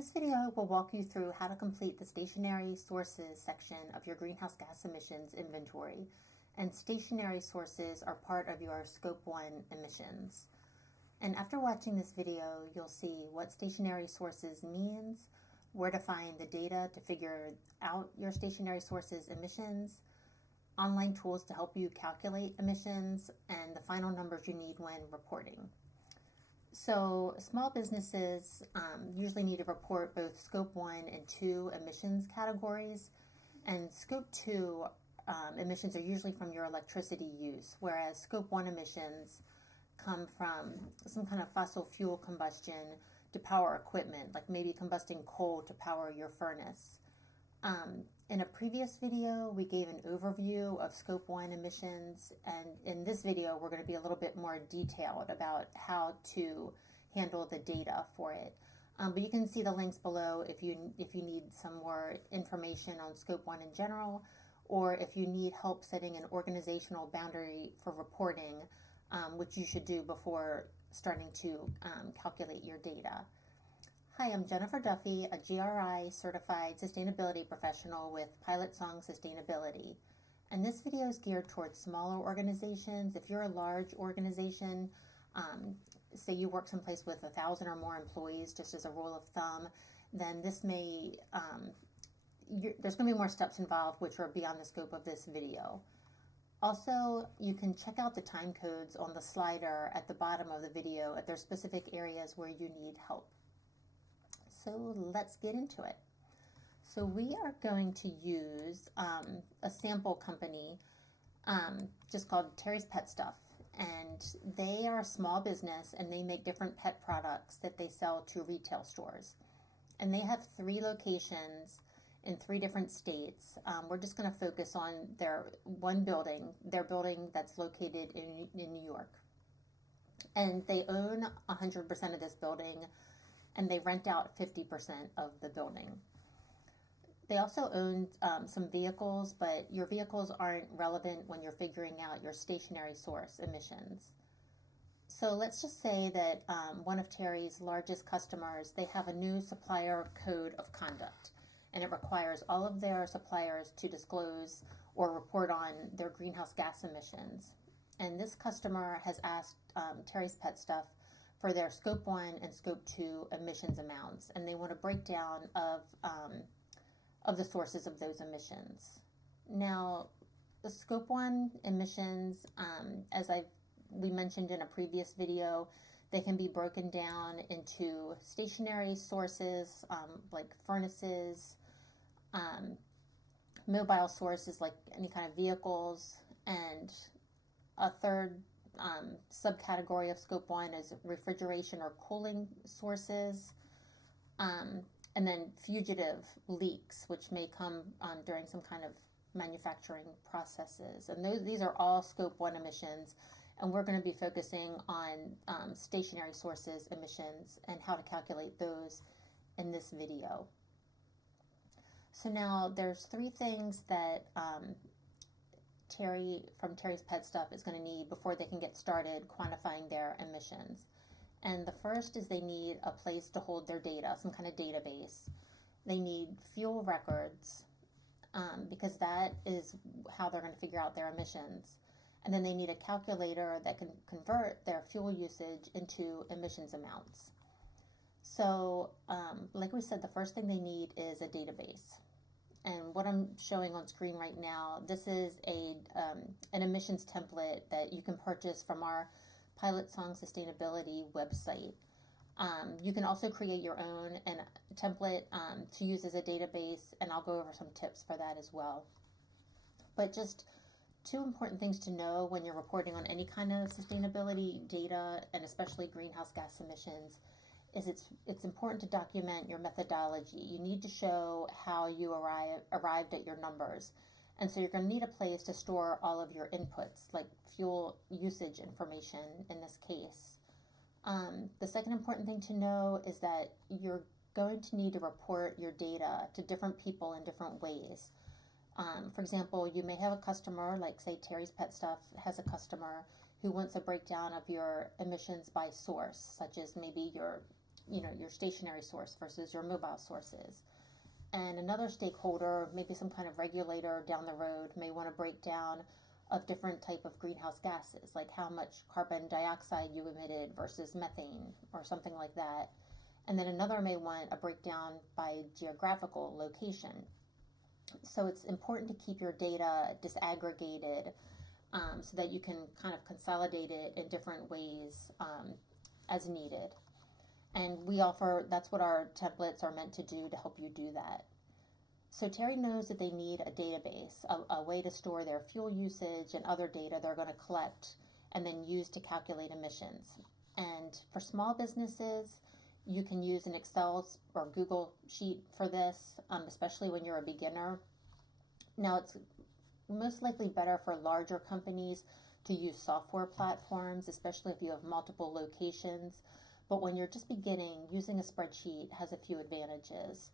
this video, we'll walk you through how to complete the stationary sources section of your greenhouse gas emissions inventory. And stationary sources are part of your scope 1 emissions. And after watching this video, you'll see what stationary sources means, where to find the data to figure out your stationary sources emissions, online tools to help you calculate emissions, and the final numbers you need when reporting. So small businesses usually need to report both scope 1 and 2 emissions categories, and scope 2 emissions are usually from your electricity use, whereas scope 1 emissions come from some kind of fossil fuel combustion to power equipment, like maybe combusting coal to power your furnace. In a previous video, we gave an overview of scope 1 emissions, and in this video, we're going to be a little bit more detailed about how to handle the data for it. But you can see the links below if you need some more information on scope 1 in general, or if you need help setting an organizational boundary for reporting, which you should do before starting to calculate your data. Hi, I'm Jennifer Duffy, a GRI certified sustainability professional with PilotSong Sustainability. And this video is geared towards smaller organizations. If you're a large organization, say you work someplace with 1,000 or more employees, just as a rule of thumb, then this may, there's going to be more steps involved which are beyond the scope of this video. Also, you can check out the time codes on the slider at the bottom of the video if there's specific areas where you need help. So let's get into it. So we are going to use a sample company just called Terry's Pet Stuff. And they are a small business and they make different pet products that they sell to retail stores. And they have 3 locations in 3 different states. We're just going to focus on their building that's located in New York. And they own 100% of this building, and they rent out 50% of the building. They also own some vehicles, but your vehicles aren't relevant when you're figuring out your stationary source emissions. So let's just say that one of Terry's largest customers, they have a new supplier code of conduct, and it requires all of their suppliers to disclose or report on their greenhouse gas emissions. And this customer has asked Terry's Pet Stuff for their scope 1 and scope 2 emissions amounts, and they want a breakdown of the sources of those emissions. Now, the scope 1 emissions, as we mentioned in a previous video, they can be broken down into stationary sources like furnaces, mobile sources like any kind of vehicles, and a third subcategory of scope 1 is refrigeration or cooling sources, and then fugitive leaks, which may come during some kind of manufacturing processes. And these are all scope 1 emissions, and we're going to be focusing on stationary sources emissions and how to calculate those in this video. So now there's 3 things that Terry from Terry's Pet Stuff is going to need before they can get started quantifying their emissions. And the first is they need a place to hold their data, some kind of database. They need fuel records because that is how they're going to figure out their emissions. And then they need a calculator that can convert their fuel usage into emissions amounts. So like we said, the first thing they need is a database. And what I'm showing on screen right now, this is an emissions template that you can purchase from our PilotSong Sustainability website. You can also create your own template to use as a database, and I'll go over some tips for that as well. But just 2 important things to know when you're reporting on any kind of sustainability data, and especially greenhouse gas emissions, is it's important to document your methodology. You need to show how you arrived at your numbers. And so you're going to need a place to store all of your inputs, like fuel usage information in this case. The second important thing to know is that you're going to need to report your data to different people in different ways. For example, you may have a customer, like say Terry's Pet Stuff has a customer who wants a breakdown of your emissions by source, such as maybe your your stationary source versus your mobile sources. And another stakeholder, maybe some kind of regulator down the road, may want to break down of different type of greenhouse gases, like how much carbon dioxide you emitted versus methane or something like that. And then another may want a breakdown by geographical location. So it's important to keep your data disaggregated, so that you can kind of consolidate it in different ways as needed. And that's what our templates are meant to do, to help you do that. So Terry knows that they need a database, a way to store their fuel usage and other data they're going to collect and then use to calculate emissions. And for small businesses, you can use an Excel or Google sheet for this, especially when you're a beginner. Now, it's most likely better for larger companies to use software platforms, especially if you have multiple locations. But when you're just beginning, using a spreadsheet has a few advantages.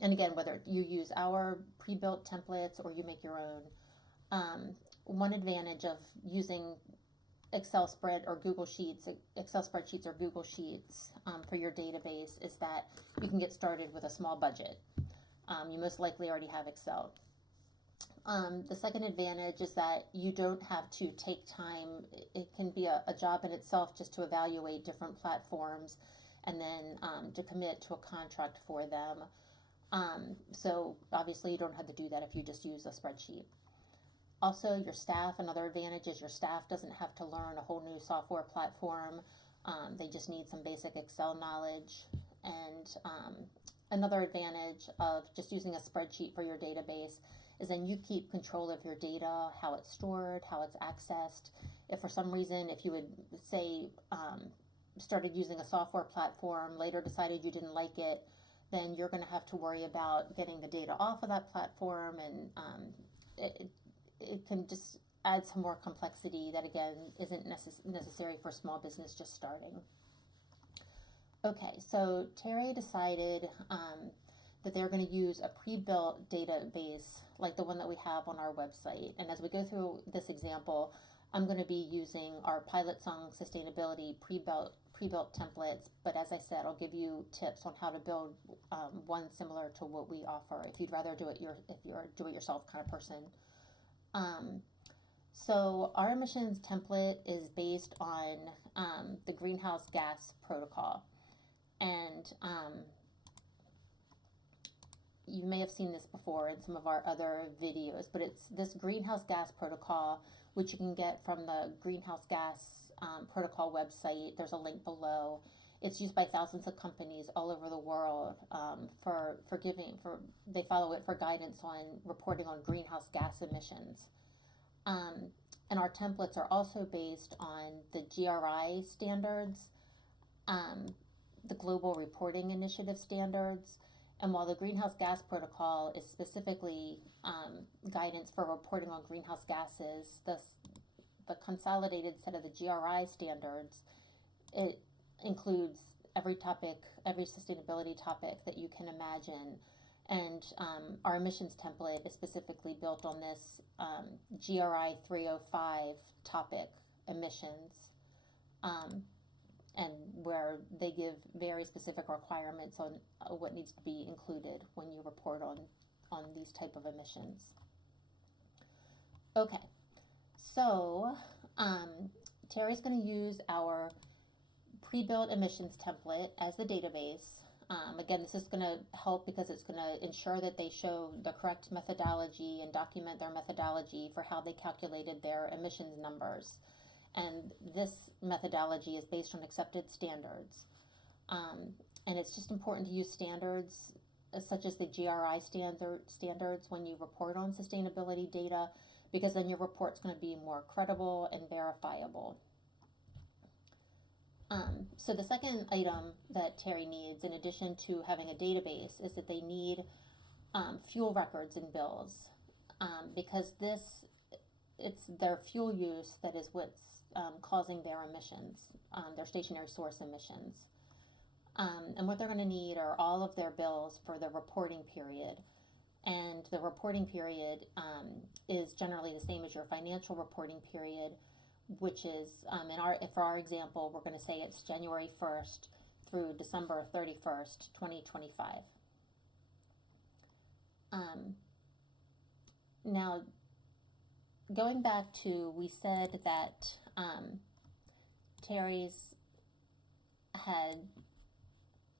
And again, whether you use our pre-built templates or you make your own, one advantage of using Excel spreadsheets or Google Sheets for your database is that you can get started with a small budget. You most likely already have Excel. The second advantage is that you don't have to take time. It can be a job in itself just to evaluate different platforms and then to commit to a contract for them. So obviously you don't have to do that if you just use a spreadsheet. Also, your staff, another advantage is your staff doesn't have to learn a whole new software platform. They just need some basic Excel knowledge. And another advantage of just using a spreadsheet for your database is then you keep control of your data, how it's stored, how it's accessed. If for some reason, if you would say started using a software platform, later decided you didn't like it, then you're going to have to worry about getting the data off of that platform, and it can just add some more complexity that, again, isn't necessary for small business just starting. Okay, so Terry decided that they're going to use a pre-built database like the one that we have on our website. And as we go through this example, I'm going to be using our PilotSong Sustainability pre-built templates, but as I said, I'll give you tips on how to build one similar to what we offer if you'd rather if you're a do-it-yourself kind of person. So our emissions template is based on the greenhouse gas protocol, and you may have seen this before in some of our other videos, but it's this greenhouse gas protocol, which you can get from the greenhouse gas protocol website. There's a link below. It's used by thousands of companies all over the world they follow it for guidance on reporting on greenhouse gas emissions. And our templates are also based on the GRI standards, the Global Reporting Initiative standards. And while the Greenhouse Gas Protocol is specifically guidance for reporting on greenhouse gases, the consolidated set of the GRI standards, it includes every sustainability topic that you can imagine. And our emissions template is specifically built on this GRI 305 topic, emissions, and where they give very specific requirements on what needs to be included when you report on these type of emissions. Okay, so Terry's going to use our pre-built emissions template as the database. Again, this is going to help because it's going to ensure that they show the correct methodology and document their methodology for how they calculated their emissions numbers. And this methodology is based on accepted standards. And it's just important to use standards such as the GRI standards when you report on sustainability data, because then your report's going to be more credible and verifiable. So the second item that Terry needs, in addition to having a database, is that they need fuel records and bills, because it's their fuel use that is what's causing their emissions, their stationary source emissions. And what they're going to need are all of their bills for the reporting period. And the reporting period is generally the same as your financial reporting period, which is, for our example, we're going to say it's January 1st through December 31st, 2025. Now, going back to, we said that Terry's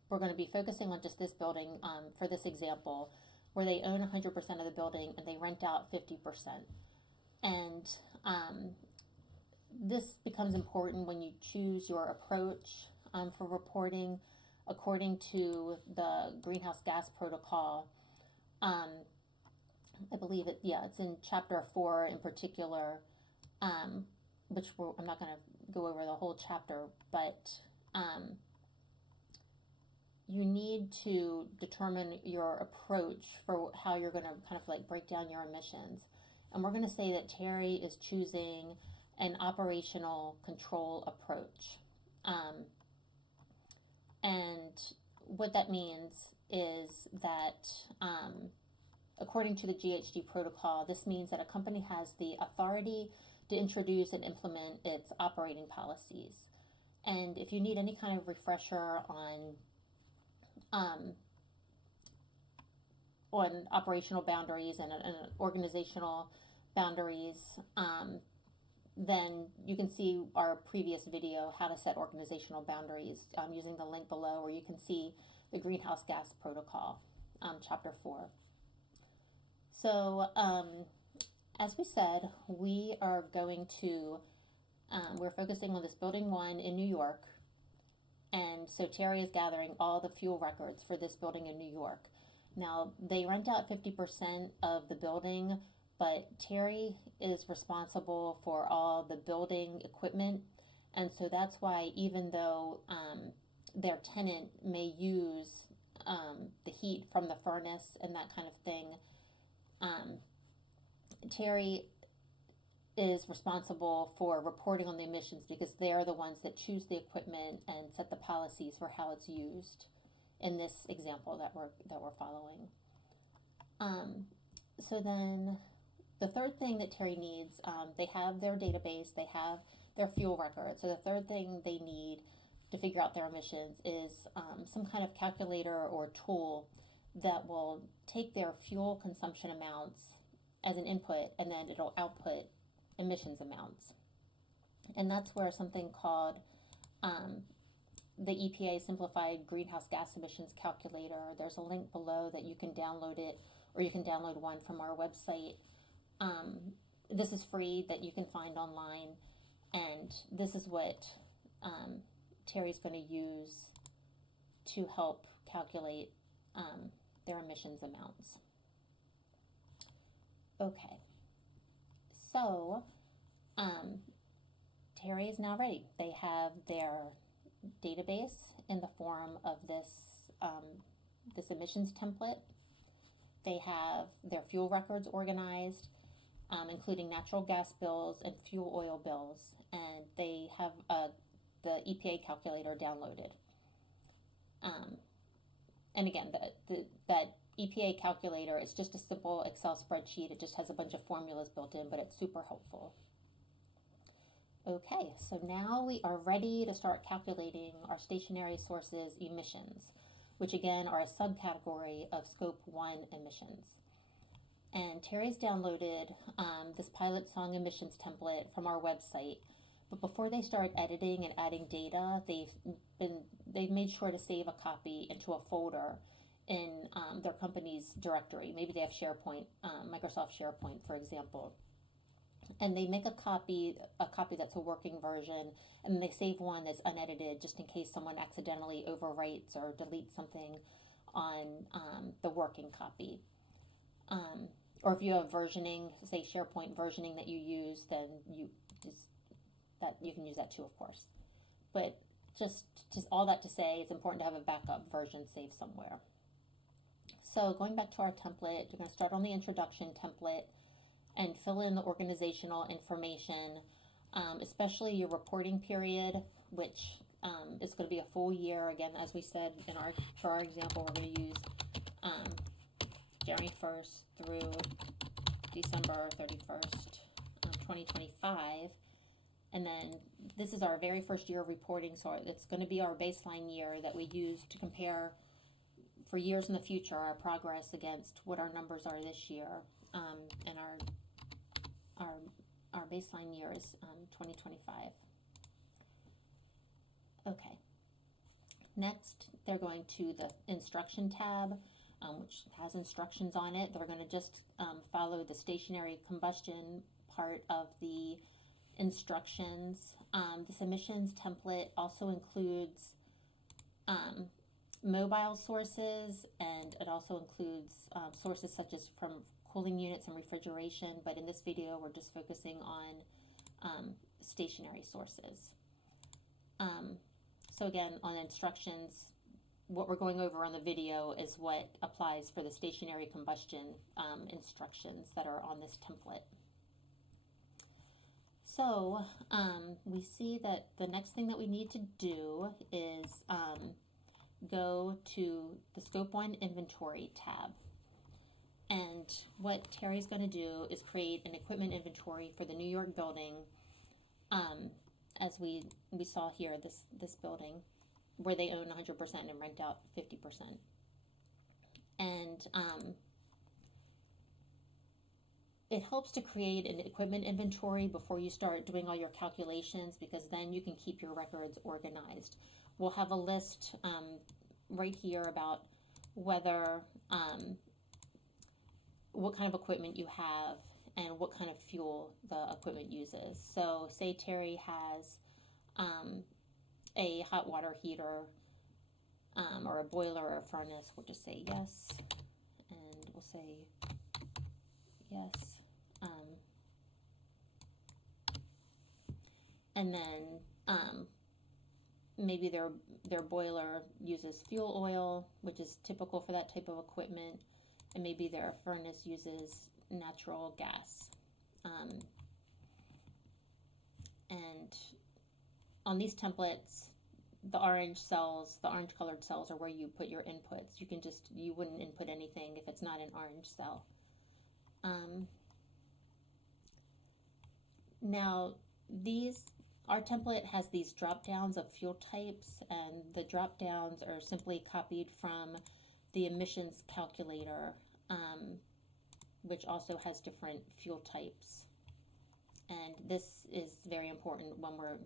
we're going to be focusing on just this building for this example, where they own 100% of the building and they rent out 50%. And this becomes important when you choose your approach for reporting according to the Greenhouse Gas Protocol. I believe it's in Chapter 4 in particular, which I'm not going to go over the whole chapter, but you need to determine your approach for how you're going to kind of like break down your emissions. And we're going to say that Terry is choosing an operational control approach. And what that means is that according to the GHG Protocol, this means that a company has the authority to introduce and implement its operating policies. And if you need any kind of refresher on operational boundaries and organizational boundaries, then you can see our previous video, how to set organizational boundaries, using the link below, where you can see the Greenhouse Gas Protocol, Chapter 4. So, as we said, we are going to, we're focusing on this Building 1 in New York. And so Terry is gathering all the fuel records for this building in New York. Now, they rent out 50% of the building, but Terry is responsible for all the building equipment. And so that's why, even though their tenant may use the heat from the furnace and that kind of thing, Terry is responsible for reporting on the emissions, because they're the ones that choose the equipment and set the policies for how it's used in this example that we're following. So then the third thing that Terry needs, they have their database, they have their fuel record. So the third thing they need to figure out their emissions is some kind of calculator or tool that will take their fuel consumption amounts as an input, and then it'll output emissions amounts. And that's where something called the EPA Simplified Greenhouse Gas Emissions Calculator, there's a link below that you can download it, or you can download one from our website. This is free, that you can find online, and this is what Terry's going to use to help calculate their emissions amounts. Okay, so Terry is now ready. They have their database in the form of this emissions template. They have their fuel records organized, including natural gas bills and fuel oil bills, and they have the EPA calculator downloaded. And again, that EPA calculator is just a simple Excel spreadsheet. It just has a bunch of formulas built in, but it's super helpful. Okay, so now we are ready to start calculating our stationary sources emissions, which again are a subcategory of scope 1 emissions. And Terry's downloaded this PilotSong emissions template from our website. But before they start editing and adding data, they've made sure to save a copy into a folder in their company's directory. Maybe they have SharePoint, Microsoft SharePoint, for example. And they make a copy that's a working version, and then they save one that's unedited, just in case someone accidentally overwrites or deletes something on the working copy. Or if you have versioning, say SharePoint versioning that you use, then you can use that too, of course. But just all that to say, it's important to have a backup version saved somewhere. So going back to our template, you're going to start on the introduction template and fill in the organizational information, especially your reporting period, which is going to be a full year. Again, as we said for our example, we're going to use January 1st through December 31st, 2025. And then this is our very first year of reporting, so it's going to be our baseline year that we use to compare for years in the future our progress against what our numbers are this year. And our baseline year is 2025. Okay. Next, they're going to the instruction tab, which has instructions on it. They're going to just follow the stationary combustion part of the instructions. This emissions template also includes mobile sources, and it also includes sources such as from cooling units and refrigeration, but in this video we're just focusing on stationary sources. So again, on instructions, what we're going over on the video is what applies for the stationary combustion instructions that are on this template. So we see that the next thing that we need to do is go to the Scope 1 Inventory tab. And what Terry's going to do is create an equipment inventory for the New York building, as we saw here, this building, where they own 100% and rent out 50%. And it helps to create an equipment inventory before you start doing all your calculations, because then you can keep your records organized. We'll have a list right here about whether what kind of equipment you have and what kind of fuel the equipment uses. So say Terry has a hot water heater or a boiler or a furnace. We'll just say yes, and we'll say yes. And then maybe their boiler uses fuel oil, which is typical for that type of equipment, and maybe their furnace uses natural gas. And on these templates, the orange colored cells are where you put your inputs. You wouldn't input anything if it's not an orange cell. Now, our template has these drop downs of fuel types, and the drop downs are simply copied from the emissions calculator, which also has different fuel types. And this is very important when we're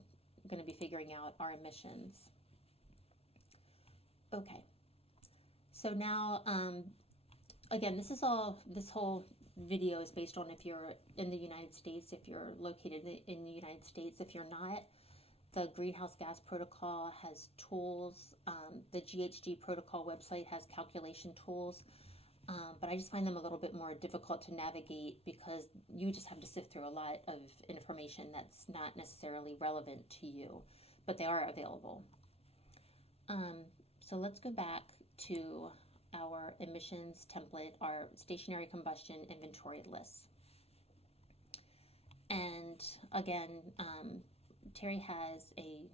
going to be figuring out our emissions. Okay, so now again, this whole video is based on if you're in the United States, if you're located in the United States. If you're not, the Greenhouse Gas Protocol has tools. The GHG Protocol website has calculation tools, but I just find them a little bit more difficult to navigate because you just have to sift through a lot of information that's not necessarily relevant to you, but they are available. So let's go back to our emissions template, our stationary combustion inventory list. And again, Terry has a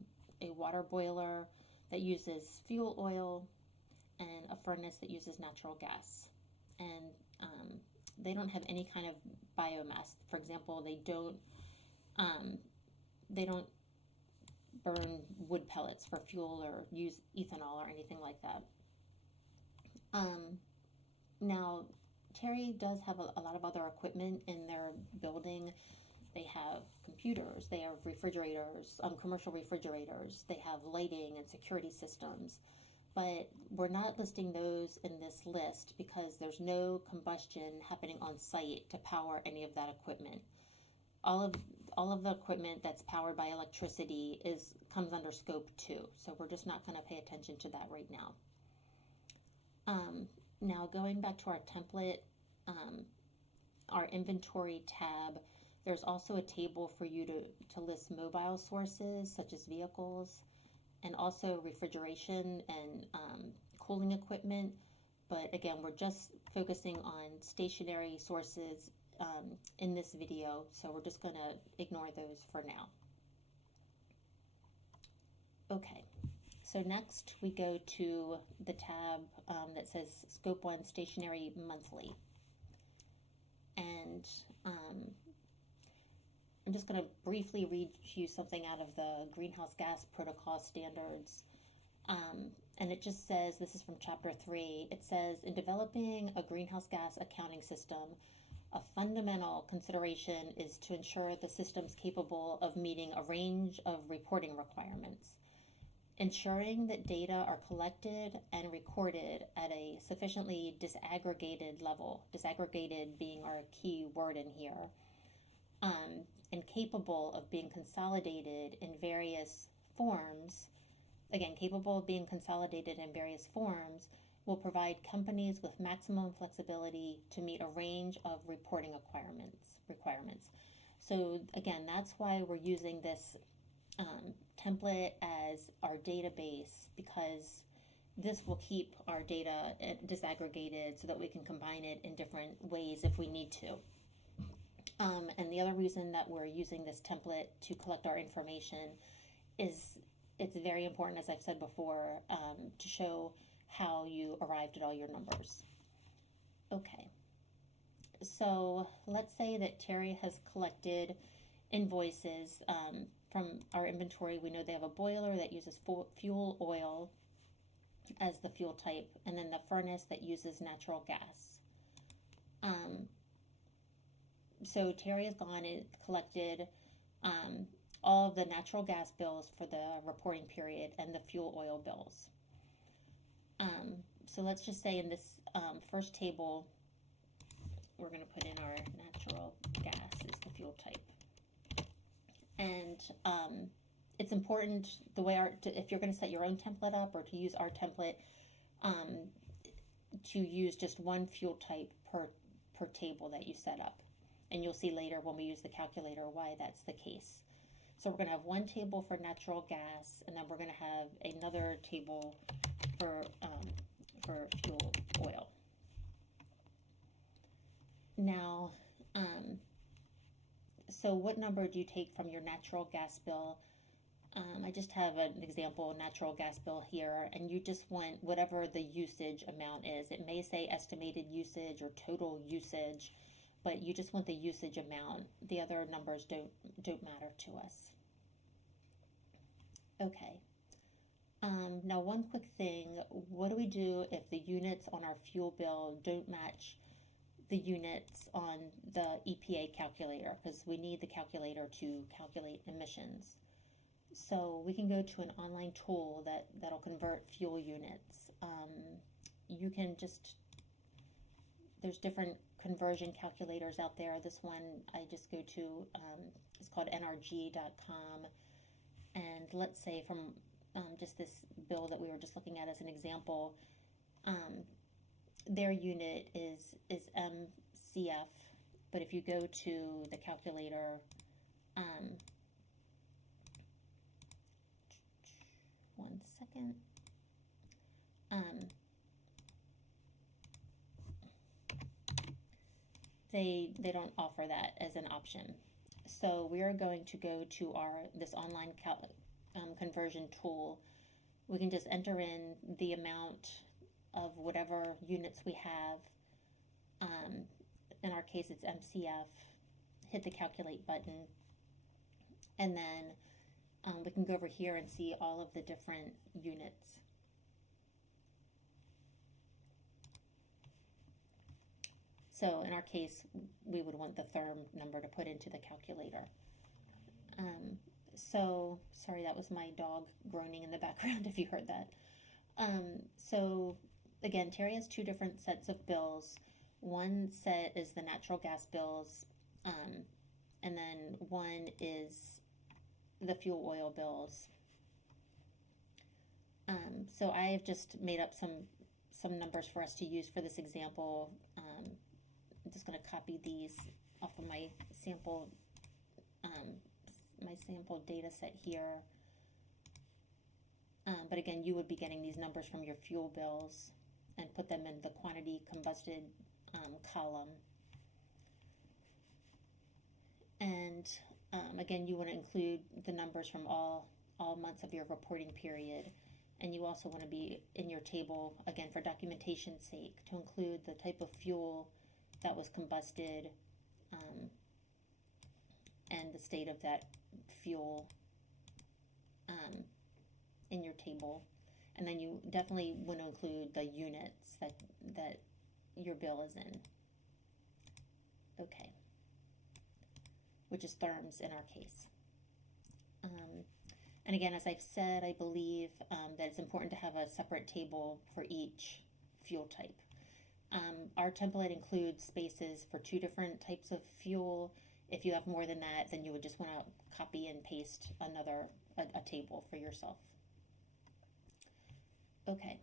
water boiler that uses fuel oil and a furnace that uses natural gas. And they don't have any kind of biomass. For example, they don't burn wood pellets for fuel or use ethanol or anything like that. Now, Terry does have a lot of other equipment in their building. They have computers, they have refrigerators, commercial refrigerators, they have lighting and security systems, but we're not listing those in this list because there's no combustion happening on site to power any of that equipment. All of the equipment that's powered by electricity comes under scope 2, so we're just not going to pay attention to that right now. Now going back to our template, our inventory tab, there's also a table for you to list mobile sources such as vehicles and also refrigeration and cooling equipment. But again, we're just focusing on stationary sources in this video, so we're just going to ignore those for now. Okay. So next we go to the tab that says Scope 1 Stationary Monthly. And I'm just going to briefly read you something out of the Greenhouse Gas Protocol standards. And it just says, this is from chapter 3, it says, in developing a greenhouse gas accounting system, a fundamental consideration is to ensure the system's capable of meeting a range of reporting requirements. Ensuring that data are collected and recorded at a sufficiently disaggregated level, disaggregated being our key word in here, and capable of being consolidated in various forms, will provide companies with maximum flexibility to meet a range of reporting requirements. So again, that's why we're using this template as our database, because this will keep our data disaggregated so that we can combine it in different ways if we need to. And the other reason that we're using this template to collect our information is it's very important, as I've said before, to show how you arrived at all your numbers. Okay, so let's say that Terry has collected invoices from our inventory. We know they have a boiler that uses fuel oil as the fuel type, and then the furnace that uses natural gas. So Terry has gone and collected all of the natural gas bills for the reporting period and the fuel oil bills. So let's just say in this first table, we're going to put in our natural gas is the fuel type. And it's important the way if you're going to set your own template up or to use our template, to use just one fuel type per table that you set up. And you'll see later when we use the calculator why that's the case. So we're going to have one table for natural gas, and then we're going to have another table for fuel oil. Now, so what number do you take from your natural gas bill? I just have an example natural gas bill here, and you just want whatever the usage amount is. It may say estimated usage or total usage, but you just want the usage amount. The other numbers don't matter to us. Okay. Now one quick thing, what do we do if the units on our fuel bill don't match the units on the EPA calculator? Because we need the calculator to calculate emissions. So we can go to an online tool that'll convert fuel units. You can there's different conversion calculators out there. This one I just go to, it's called nrg.com. And let's say from just this bill that we were just looking at as an example, their unit is MCF, but if you go to the calculator, one second, they don't offer that as an option. So we are going to go to this online conversion tool. We can just enter in the amount of whatever units we have. In our case, it's MCF. Hit the calculate button, and then we can go over here and see all of the different units. So in our case, we would want the therm number to put into the calculator. So, sorry, that was my dog groaning in the background if you heard that. So, again, Terry has two different sets of bills. One set is the natural gas bills, and then one is the fuel oil bills. So I have just made up some numbers for us to use for this example. I'm just going to copy these off of my sample data set here. But again, you would be getting these numbers from your fuel bills and put them in the quantity combusted column. And again, you want to include the numbers from all months of your reporting period. And you also want to be in your table, again, for documentation's sake, to include the type of fuel that was combusted and the state of that fuel in your table. And then you definitely want to include the units that your bill is in. Okay. Which is therms in our case. And again, as I've said, I believe that it's important to have a separate table for each fuel type. Our template includes spaces for 2 different types of fuel. If you have more than that, then you would just want to copy and paste a table for yourself. Okay,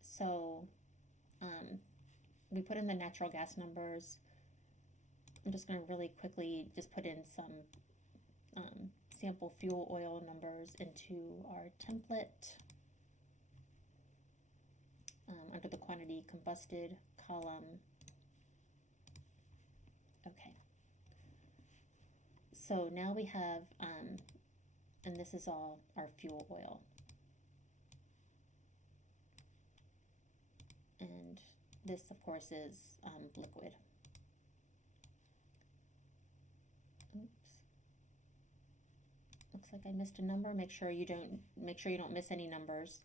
so we put in the natural gas numbers. I'm just going to really quickly just put in some sample fuel oil numbers into our template under the quantity combusted column. Okay. So now we have, and this is all our fuel oil. And this, of course, is liquid. Oops. Looks like I missed a number. Make sure you don't miss any numbers.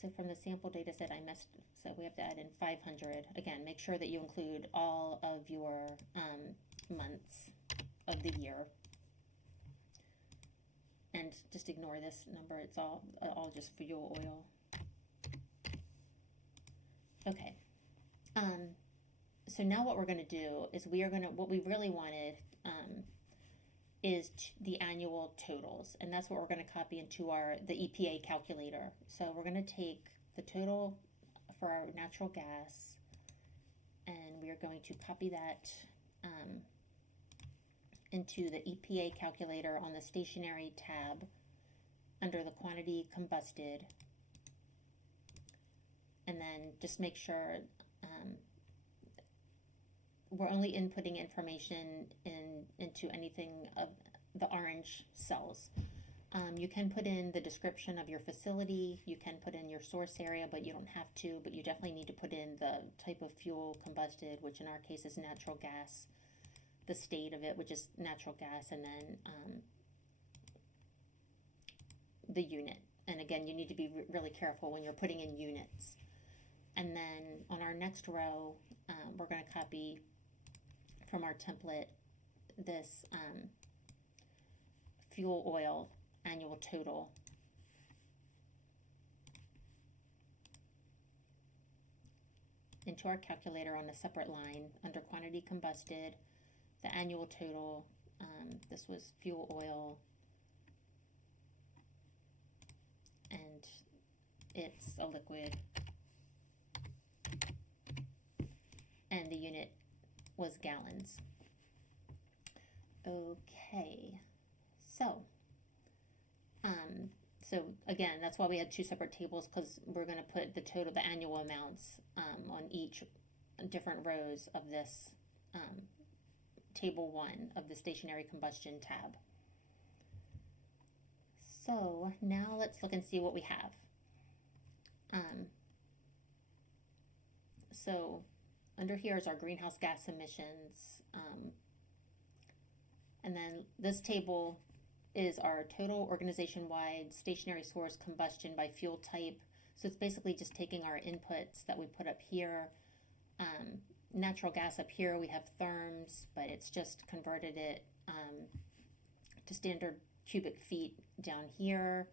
So from the sample data set I missed, so we have to add in 500. Again, make sure that you include all of your months of the year. And just ignore this number, it's all just fuel oil. Okay. So now what we're going to do is what we really wanted is the annual totals, and that's what we're going to copy into the EPA calculator. So we're going to take the total for our natural gas, and we are going to copy that into the EPA calculator on the stationary tab under the quantity combusted, and then just make sure we're only inputting information into anything of the orange cells. You can put in the description of your facility, you can put in your source area, but you don't have to, but you definitely need to put in the type of fuel combusted, which in our case is natural gas, the state of it, which is natural gas, and then the unit. And again, you need to be really careful when you're putting in units. And then on our next row, we're going to copy from our template this fuel oil annual total. Into our calculator on a separate line under quantity combusted, the annual total, this was fuel oil, and it's a liquid, and the unit was gallons. Okay, so again, that's why we had 2 separate tables, because we're going to put the annual amounts on each different rows of this table 1 of the stationary combustion tab. So now let's look and see what we have. So under here is our greenhouse gas emissions, and then this table is our total organization-wide stationary source combustion by fuel type. So it's basically just taking our inputs that we put up here. Natural gas up here, we have therms, but it's just converted it to standard cubic feet down here.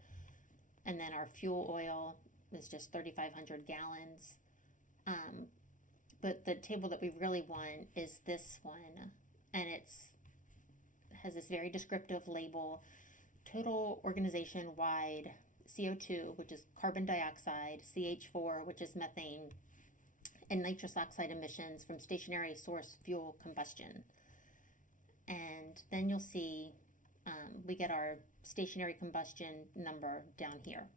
And then our fuel oil is just 3,500 gallons. But the table that we really want is this one, and has this very descriptive label: total organization-wide CO2, which is carbon dioxide, CH4, which is methane, and nitrous oxide emissions from stationary source fuel combustion. And then you'll see we get our stationary combustion number down here.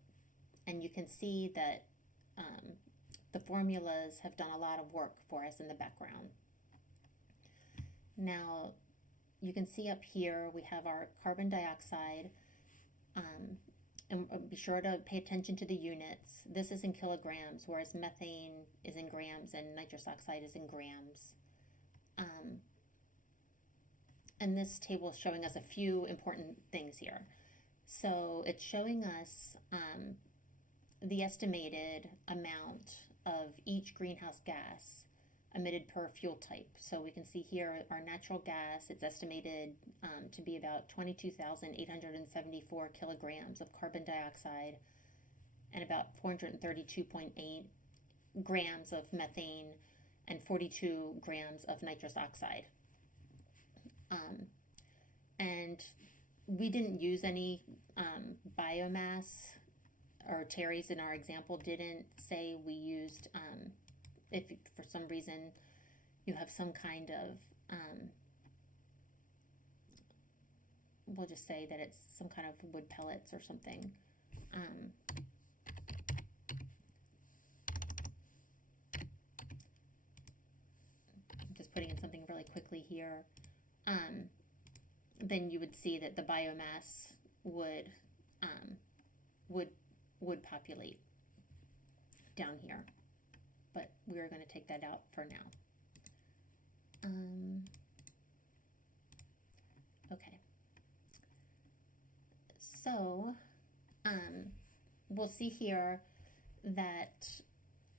And you can see that the formulas have done a lot of work for us in the background. Now, you can see up here we have our carbon dioxide, and be sure to pay attention to the units. This is in kilograms, whereas methane is in grams and nitrous oxide is in grams. And this table is showing us a few important things here. So it's showing us the estimated amount of each greenhouse gas emitted per fuel type. So we can see here our natural gas, it's estimated to be about 22,874 kilograms of carbon dioxide and about 432.8 grams of methane and 42 grams of nitrous oxide. And we didn't use any biomass, or Terry's in our example didn't say we used, if for some reason you have some kind of, we'll just say that it's some kind of wood pellets or something. I'm just putting in something really quickly here. Then you would see that the biomass would populate down here, but we're going to take that out for now. Okay, so we'll see here that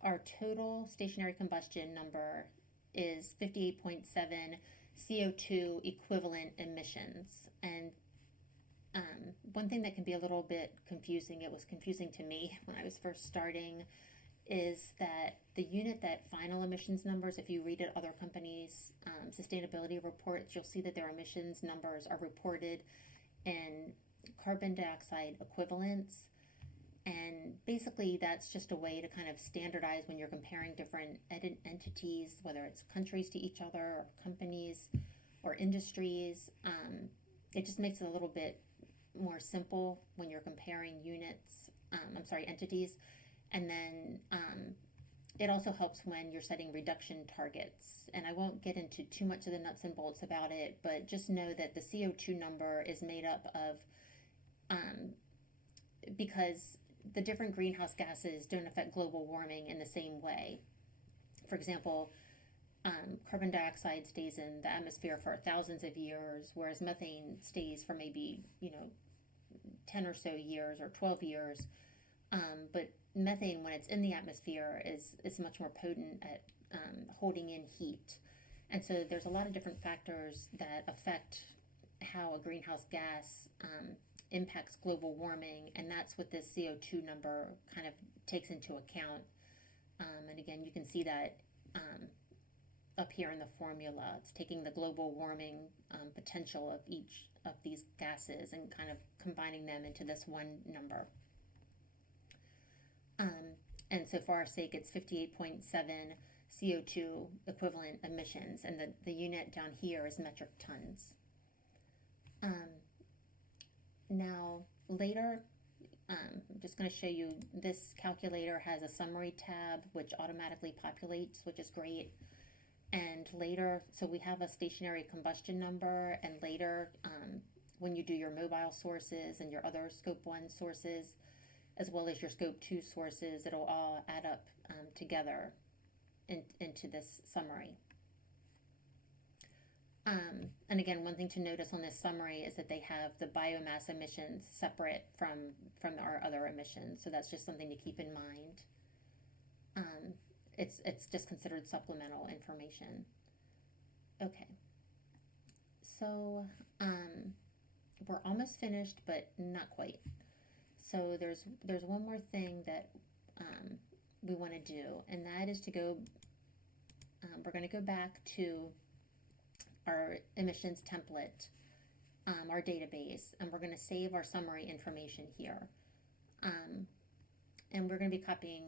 our total stationary combustion number is 58.7 CO2 equivalent emissions. And one thing that can be a little bit confusing, it was confusing to me when I was first starting, is that the unit that final emissions numbers, if you read at other companies' sustainability reports, you'll see that their emissions numbers are reported in carbon dioxide equivalents. And basically that's just a way to kind of standardize when you're comparing different entities, whether it's countries to each other or companies or industries. It just makes it a little bit more simple when you're comparing entities. And then it also helps when you're setting reduction targets. And I won't get into too much of the nuts and bolts about it, but just know that the CO2 number is made up of, because the different greenhouse gases don't affect global warming in the same way. For example, carbon dioxide stays in the atmosphere for thousands of years, whereas methane stays for maybe 10 or so years or 12 years. But methane, when it's in the atmosphere, is much more potent at holding in heat. And so there's a lot of different factors that affect how a greenhouse gas impacts global warming, and that's what this CO2 number kind of takes into account. And again, you can see that up here in the formula. It's taking the global warming potential of each of these gases and kind of combining them into this one number. And so for our sake, it's 58.7 CO2 equivalent emissions, and the unit down here is metric tons. Now, later, I'm just going to show you, this calculator has a summary tab which automatically populates, which is great. And later, so we have a stationary combustion number, and later, when you do your mobile sources and your other scope 1 sources, as well as your scope 2 sources, it'll all add up together into this summary. And again, one thing to notice on this summary is that they have the biomass emissions separate from our other emissions, so that's just something to keep in mind. It's just considered supplemental information. Okay, so we're almost finished, but not quite. So there's one more thing that we want to do, and that is to go, we're going to go back to our emissions template, our database, and we're going to save our summary information here. And we're going to be copying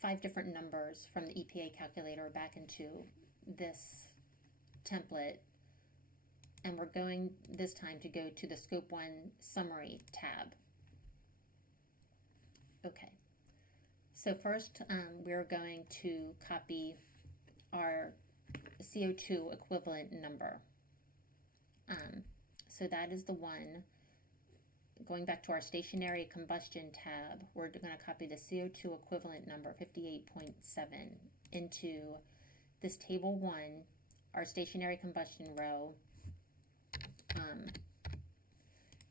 5 different numbers from the EPA calculator back into this template. And we're going this time to go to the Scope 1 Summary tab. Okay, so first we're going to copy our CO2 equivalent number. So that is the one. Going back to our stationary combustion tab, we're going to copy the CO2 equivalent number 58.7 into this table 1, our stationary combustion row,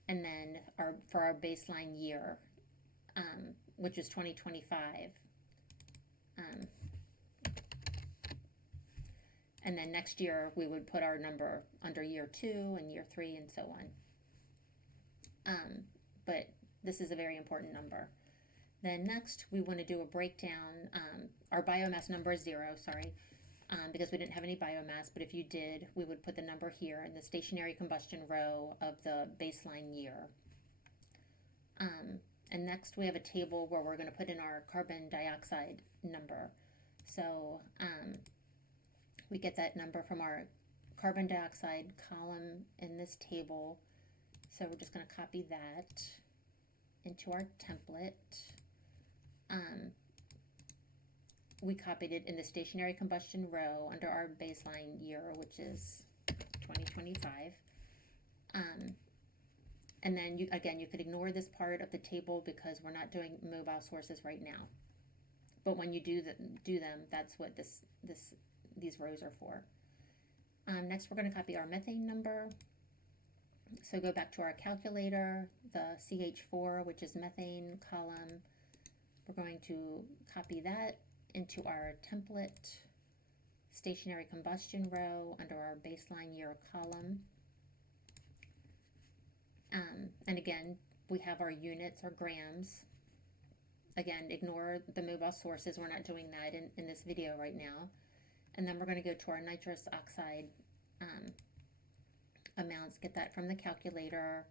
And then for our baseline year, which is 2025. And then next year we would put our number under year 2 and year 3 and so on. But this is a very important number. Then next we want to do a breakdown. Our biomass number is 0, sorry, because we didn't have any biomass, but if you did, we would put the number here in the stationary combustion row of the baseline year. And next we have a table where we're going to put in our carbon dioxide number. So we get that number from our carbon dioxide column in this table. So we're just going to copy that into our template. We copied it in the stationary combustion row under our baseline year, which is 2025. And then you could ignore this part of the table because we're not doing mobile sources right now. But when you do them, that's what these rows are for. Next, we're going to copy our methane number. So go back to our calculator, the CH4, which is methane column. We're going to copy that into our template stationary combustion row under our baseline year column. And again, we have our units or grams. Again, ignore the mobile sources. We're not doing that in this video right now. And then we're going to go to our nitrous oxide amounts, get that from the calculator,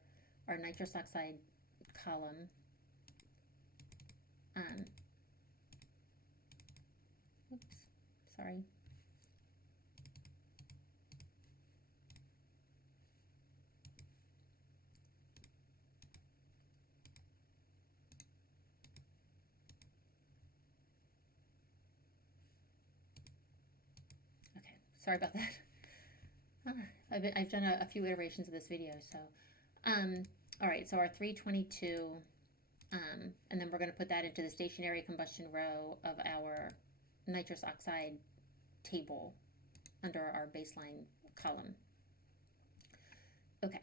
our nitrous oxide column. Oops, sorry. Okay, sorry about that. I've done a few iterations of this video, so all right, so our 322, and then we're going to put that into the stationary combustion row of our nitrous oxide table under our baseline column. Okay,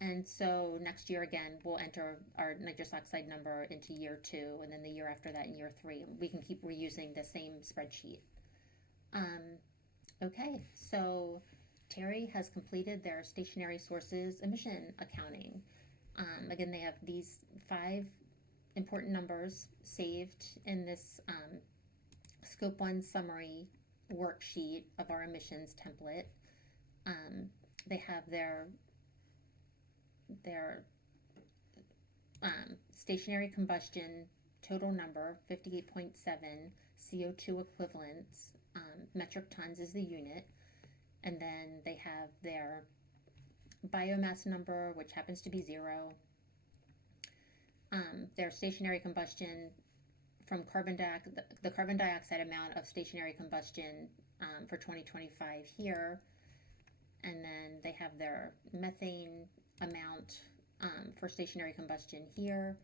and so next year again we'll enter our nitrous oxide number into year 2, and then the year after that in year 3. We can keep reusing the same spreadsheet. Okay, so Terry has completed their stationary sources emission accounting. Again, they have these 5 important numbers saved in this Scope 1 summary worksheet of our emissions template. They have their stationary combustion total number, 58.7, CO2 equivalents, metric tons is the unit, and then they have their biomass number, which happens to be 0, their stationary combustion from the carbon dioxide amount of stationary combustion for 2025 here, and then they have their methane amount for stationary combustion here,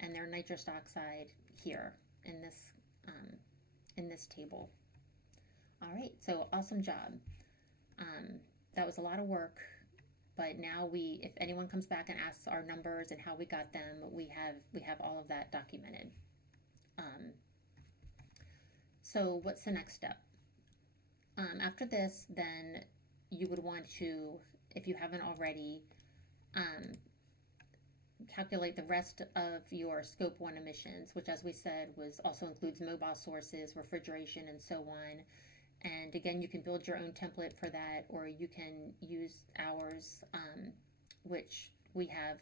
and their nitrous oxide here in this table. All right, so awesome job. That was a lot of work, but now if anyone comes back and asks our numbers and how we got them, we have all of that documented. So what's the next step? After this, then you would want to, if you haven't already, calculate the rest of your Scope 1 emissions, which, as we said, also includes mobile sources, refrigeration, and so on. And again, you can build your own template for that, or you can use ours, which we have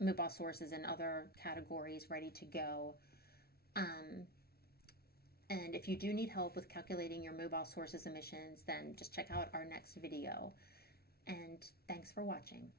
mobile sources and other categories ready to go. And if you do need help with calculating your mobile sources emissions, then just check out our next video. And thanks for watching.